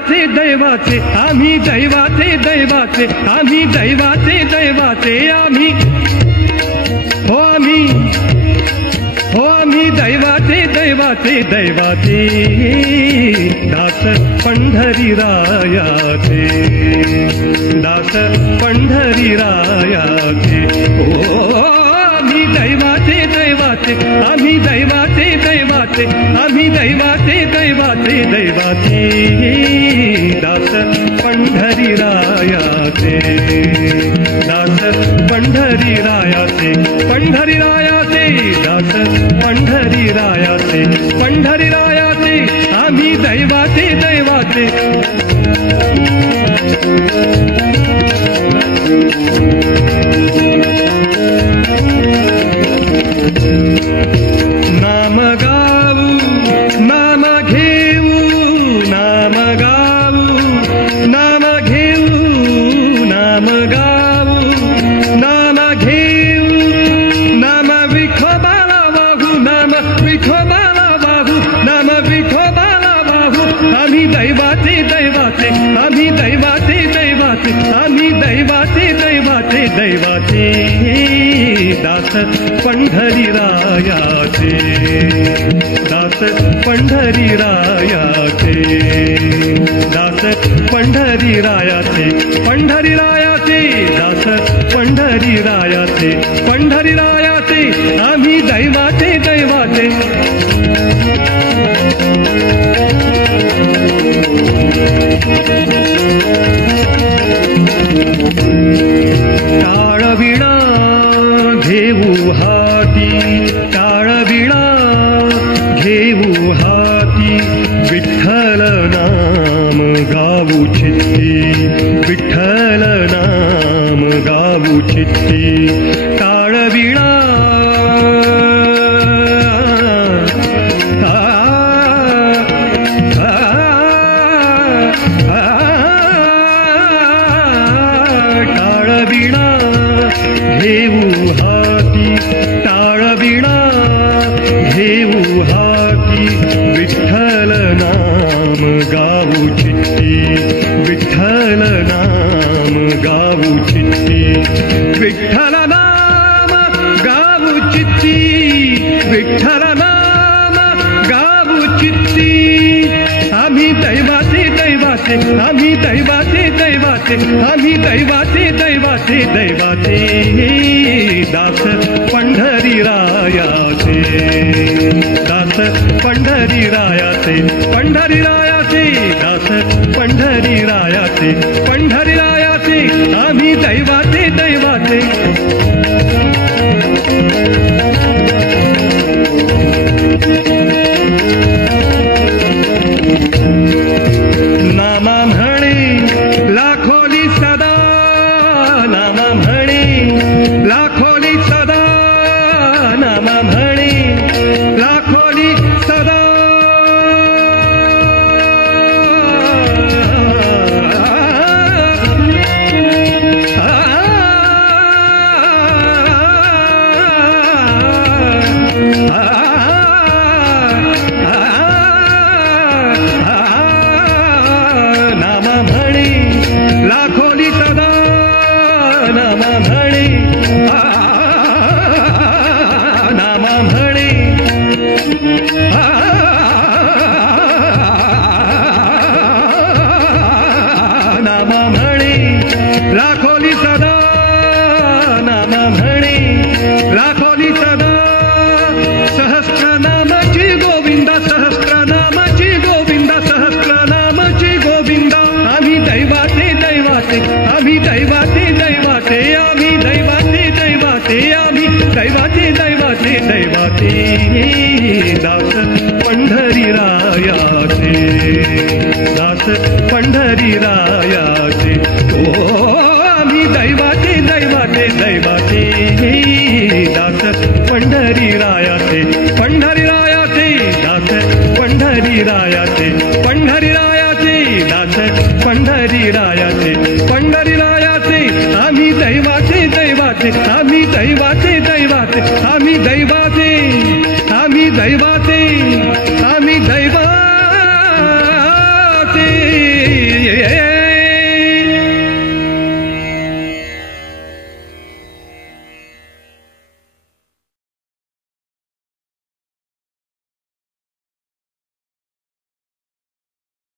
दैवाचे दैवाचे आम्ही दैवाचे दैवाचे आम्ही दैवाचे दैवाचे आम्ही हो आम्ही दैवाचे दैवाचे दैवाचे दास पंढरीरायाचे दास पंढरीरायाचे ओ आम्ही दैवाचे दैवाचे आम्ही दैवाचे दैवाचे आम्ही दैवाचे दैवाचे दैवाचे दास पंढरीरायाचे दास पंढरीरायाचे पंढरीरायाचे दास पंढरीरायाचे पंढरीरायाचे आम्ही दैवाचे दैवाचे नाम गाऊ नाम घेऊ नाम गाऊ नाम घेऊ नाम गाऊ नाम घेऊ नाम विठोबाला वाहू नाम विठोबाला वाहू नाम विठोबाला वाहू आम्ही दैवाचे दैवाचे आम्ही दैवाचे दैवाचे आम्ही दैवाचे दैवाचे दैवाचे दास पंढरीरायाचे दास पंढरीरायाचे दास पंढरीरायाचे पंढरीरायाचे दास पंढरीरायाचे पंढरीरायाचे आम्ही दैवाचे दैवाचे टाळविणा घेऊ हाती टाळविणा घेऊ हाती विठ्ठल नाम गाऊ चित्ती विठ्ठल नाम गाऊ चित्ती टाळविणा टाळविणा घेऊ हाती टाळविणा घेऊ हाती विठ्ठल नाम गाऊ चित्ती विठ्ठल नाम गाऊ चित्ती विठ्ठल नाम गाऊ चित्ती विठ्ठल नाम गाऊ चित्ती आम्ही दैवाचे दैवाचे आम्ही दैवाचे दैवाचे आम्ही दैवाचे दैवाचे दैवाचे दास पंढरीरायाचे दास पंढरीरायाचे पंढरीरायाचे दास पंढरीरायाचे पंढरीरायाचे आम्ही दैवाचे दैवाचे नामा म्हणे लाखोली सदा नामा म्हणे लाखोली सदा नामा म्हणे लाखोली सदा नामा म्हणे लाखोली सदा नामा म्हणे नामा म्हणे नामा म्हणे लाखोली सदा नामा म्हणे लाखोली सदा सहस्रनामाची गोविंदा सहस्रनामाची गोविंदा सहस्रनामाची गोविंदा आम्ही दैवाचे दैवाचे आम्ही दैवाचे दैवाचे आम्ही दैवाचे दैवाचे आम्ही दैवाचे दैवाचे दैवाचे दास पंढरीरायाचे दास पंढरीरायाचे ओ आम्ही दैवाचे दैवाचे दैवाचे दास पंढरीरायाचे पंढरीरायाचे दास पंढरीरायाचे पंढरीरायाचे दास पंढरीरायाचे पंढरीरायाचे आम्ही दैवाचे दैवाचे आम्ही दैवाचे दैवाचे आम्ही दैवाचे आम्ही दैवाचे